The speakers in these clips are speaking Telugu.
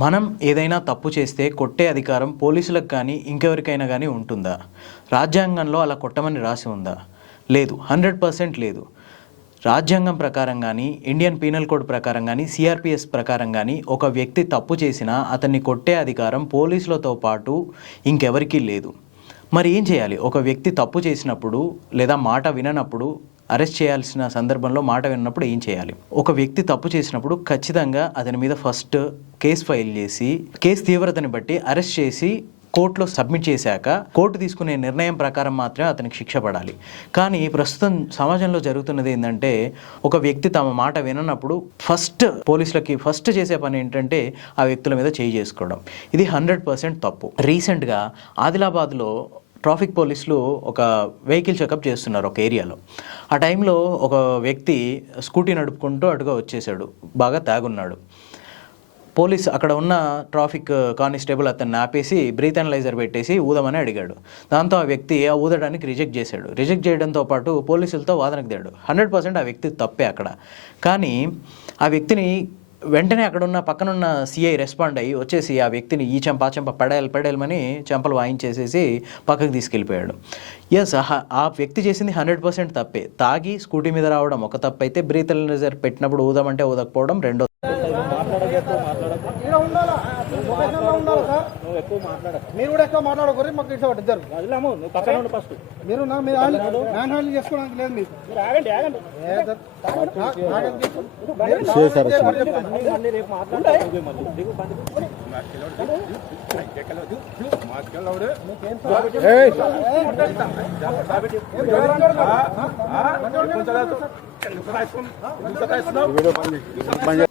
మనం ఏదైనా తప్పు చేస్తే కొట్టే అధికారం పోలీసులకు కానీ ఇంకెవరికైనా కానీ ఉంటుందా? రాజ్యాంగంలో అలా కొట్టమని రాసి ఉందా? లేదు హండ్రెడ్ పర్సెంట్ లేదు. రాజ్యాంగం ప్రకారం కానీ ఇండియన్ పీనల్ కోడ్ ప్రకారం కానీ సిఆర్పిఎస్ ప్రకారం కానీ ఒక వ్యక్తి తప్పు చేసినా అతన్ని కొట్టే అధికారం పోలీసులతో పాటు ఇంకెవరికీ లేదు. మరి ఏం చేయాలి? ఒక వ్యక్తి తప్పు చేసినప్పుడు లేదా మాట విననప్పుడు అరెస్ట్ చేయాల్సిన సందర్భంలో మాట విన్నప్పుడు ఏం చేయాలి? ఒక వ్యక్తి తప్పు చేసినప్పుడు ఖచ్చితంగా అతని మీద ఫస్ట్ కేసు ఫైల్ చేసి కేసు తీవ్రతని బట్టి అరెస్ట్ చేసి కోర్టులో సబ్మిట్ చేశాక కోర్టు తీసుకునే నిర్ణయం ప్రకారం మాత్రమే అతనికి శిక్ష పడాలి. కానీ ప్రస్తుతం సమాజంలో జరుగుతున్నది ఏంటంటే ఒక వ్యక్తి తమ మాట విననప్పుడు ఫస్ట్ పోలీసులకి ఫస్ట్ చేసే పని ఏంటంటే ఆ వ్యక్తుల మీద చేయి చేసుకోవడం. ఇది హండ్రెడ్ పర్సెంట్ తప్పు. రీసెంట్గా ఆదిలాబాద్లో ట్రాఫిక్ పోలీసులు ఒక వెహికల్ చెకప్ చేస్తున్నారు ఒక ఏరియాలో. ఆ టైంలో ఒక వ్యక్తి స్కూటీ నడుపుకుంటూ అటుగా వచ్చేసాడు బాగా తాగున్నాడు. పోలీస్ అక్కడ ఉన్న ట్రాఫిక్ కానిస్టేబుల్ అతన్ని ఆపేసి బ్రీత్ అనలైజర్ పెట్టేసి ఊదమని అడిగాడు. దాంతో ఆ వ్యక్తి ఆ ఊదడానికి రిజెక్ట్ చేశాడు. రిజెక్ట్ చేయడంతో పాటు పోలీసులతో వాదనకు దిగాడు. హండ్రెడ్ పర్సెంట్ ఆ వ్యక్తి తప్పే అక్కడ. కానీ ఆ వ్యక్తిని వెంటనే అక్కడున్న పక్కనున్న సిఐ రెస్పాండ్ అయ్యి వచ్చేసి ఆ వ్యక్తిని ఈ చెంప ఆ చెంప పడేయాలి పడేయాలని చెంపలు వాయించేసేసి పక్కకు తీసుకెళ్ళిపోయాడు. ఎస్ ఆ వ్యక్తి చేసింది హండ్రెడ్ పర్సెంట్ తప్పే. తాగి స్కూటీ మీద రావడం ఒక తప్పు అయితే బ్రీత్ పెట్టినప్పుడు ఊదామంటే ఊదకపోవడం రెండో నువ్వు ఎక్కువ మీరు కూడా ఎక్కువ మాట్లాడకూడదు మాకు ఇష్టపడి ఇద్దరు వదిలేము నువ్వు పక్కన ఉండు ఫస్ట్ మీరు నా మీరు హ్యాండ్ మ్యాన్ హ్యాండిల్ చేసుకోవడానికి లేదు మీకు మీరు ఆగండి ఆగండి రేపు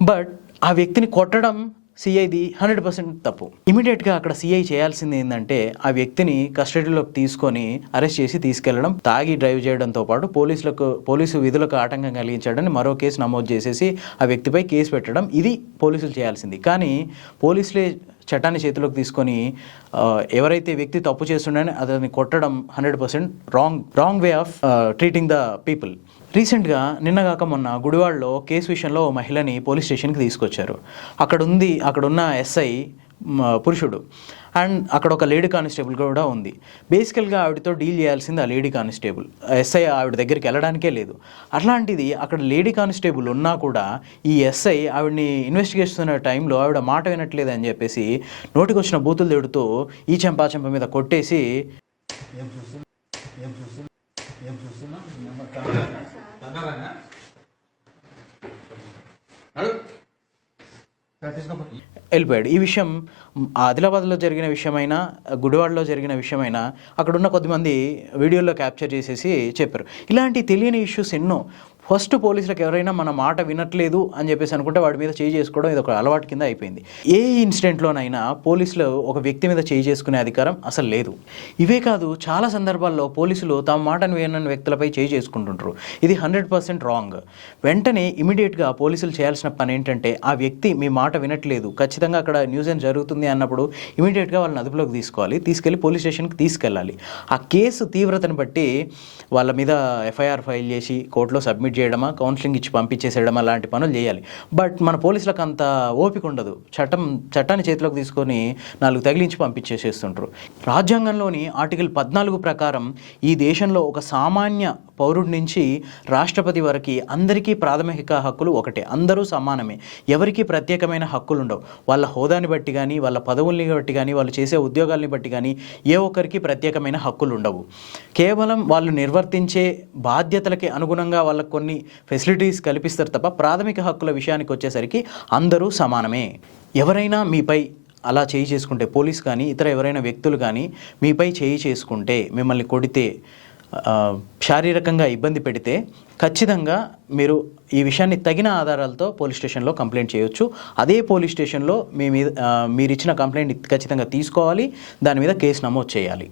బట్ ఆ వ్యక్తిని కొట్టడం సిఐది హండ్రెడ్ పర్సెంట్ తప్పు. ఇమీడియట్గా అక్కడ సిఐ చేయాల్సింది ఏంటంటే ఆ వ్యక్తిని కస్టడీలోకి తీసుకొని అరెస్ట్ చేసి తీసుకెళ్ళడం తాగి డ్రైవ్ చేయడంతో పాటు పోలీసులకు పోలీసు విధులకు ఆటంకం కలిగించడాన్ని మరో కేసు నమోదు చేసేసి ఆ వ్యక్తిపై కేసు పెట్టడం ఇది పోలీసులు చేయాల్సింది. కానీ పోలీసులే చట్టాన్ని చేతిలోకి తీసుకొని ఎవరైతే వ్యక్తి తప్పు చేస్తున్నాడని అతన్ని కొట్టడం hundred percent wrong wrong way of treating the people రీసెంట్గా నిన్నగాక మొన్న గుడివాడలో కేసు విషయంలో ఓ మహిళని పోలీస్ స్టేషన్కి తీసుకొచ్చారు. అక్కడ ఉంది అక్కడ ఉన్న ఎస్ఐ పురుషుడు. అండ్ అక్కడ ఒక లేడీ కానిస్టేబుల్ కూడా ఉంది. బేసికల్గా ఆవిడతో డీల్ చేయాల్సింది ఆ లేడీ కానిస్టేబుల్. ఎస్ఐ ఆవిడ దగ్గరికి వెళ్ళడానికే లేదు. అట్లాంటిది అక్కడ లేడీ కానిస్టేబుల్ ఉన్నా కూడా ఈ ఎస్ఐ ఆవిడని ఇన్వెస్టిగేషన్ టైంలో ఆవిడ మాట వినట్లేదు అని చెప్పేసి నోటికి వచ్చిన బూతులు తిడుతూ ఈ చెంపా చెంప మీద కొట్టేసి వెళ్ళిపోయాడు. ఈ విషయం ఆదిలాబాద్లో జరిగిన విషయమైనా గుడివాడలో జరిగిన విషయమైనా అక్కడున్న కొద్దిమంది వీడియోలో క్యాప్చర్ చేసేసి చెప్పారు. ఇలాంటి తెలియని ఇష్యూస్ ఎన్నో ఫస్ట్ పోలీసులకు ఎవరైనా మన మాట వినట్లేదు అని చెప్పేసి అనుకుంటే వాడి మీద చేయి చేసుకోవడం ఇది ఒక అలవాటు కింద అయిపోయింది. ఏ ఇన్సిడెంట్లోనైనా పోలీసులు ఒక వ్యక్తి మీద చేయి చేసుకునే అధికారం అసలు లేదు. ఇవే కాదు చాలా సందర్భాల్లో పోలీసులు తమ మాటను వినని వ్యక్తులపై చేయి చేసుకుంటుంటారు. ఇది హండ్రెడ్ పర్సెంట్ రాంగ్. వెంటనే ఇమీడియట్గా పోలీసులు చేయాల్సిన పని ఏంటంటే ఆ వ్యక్తి మీ మాట వినట్లేదు ఖచ్చితంగా అక్కడ న్యూజెన్స్ జరుగుతుంది అన్నప్పుడు ఇమీడియట్గా వాళ్ళని అదుపులోకి తీసుకోవాలి తీసుకెళ్ళి పోలీస్ స్టేషన్కి తీసుకెళ్ళాలి. ఆ కేసు తీవ్రతను బట్టి వాళ్ళ మీద ఎఫ్ఐఆర్ ఫైల్ చేసి కోర్టులో సబ్మిట్ చేయడమా కౌన్సిలింగ్ ఇచ్చి పంపించేసేయడమా లాంటి పనులు చేయాలి. బట్ మన పోలీసులకు అంత ఓపిక ఉండదు. చట్టం చట్టాన్ని చేతిలోకి తీసుకొని నాలుగు తగిలించి పంపించేసేస్తుంటారు రాజ్యాంగంలోని ఆర్టికల్ పద్నాలుగు ప్రకారం ఈ దేశంలో ఒక సామాన్య పౌరుడి నుంచి రాష్ట్రపతి వరకు అందరికీ ప్రాథమిక హక్కులు ఒకటే. అందరూ సమానమే. ఎవరికి ప్రత్యేకమైన హక్కులు ఉండవు. వాళ్ళ హోదాని బట్టి కానీ వాళ్ళ పదవుల్ని బట్టి కానీ వాళ్ళు చేసే ఉద్యోగాల్ని బట్టి కానీ ఏ ఒక్కరికి ప్రత్యేకమైన హక్కులు ఉండవు. కేవలం వాళ్ళు నిర్వర్తించే బాధ్యతలకి అనుగుణంగా వాళ్ళకు కొన్ని ఫెసిలిటీస్ కల్పిస్తారు తప్ప ప్రాథమిక హక్కుల విషయానికి వచ్చేసరికి అందరూ సమానమే. ఎవరైనా మీపై అలా చేయి చేసుకుంటే పోలీస్ కానీ ఇతర ఎవరైనా వ్యక్తులు కానీ మీపై చేయి చేసుకుంటే మిమ్మల్ని కొడితే శారీరకంగా ఇబ్బంది పెడితే ఖచ్చితంగా మీరు ఈ విషయాన్ని తగిన ఆధారాలతో పోలీస్ స్టేషన్లో కంప్లైంట్ చేయొచ్చు. అదే పోలీస్ స్టేషన్లో మీ మీద మీరు ఇచ్చిన కంప్లైంట్ ఖచ్చితంగా తీసుకోవాలి. దాని మీద కేసు నమోదు చేయాలి.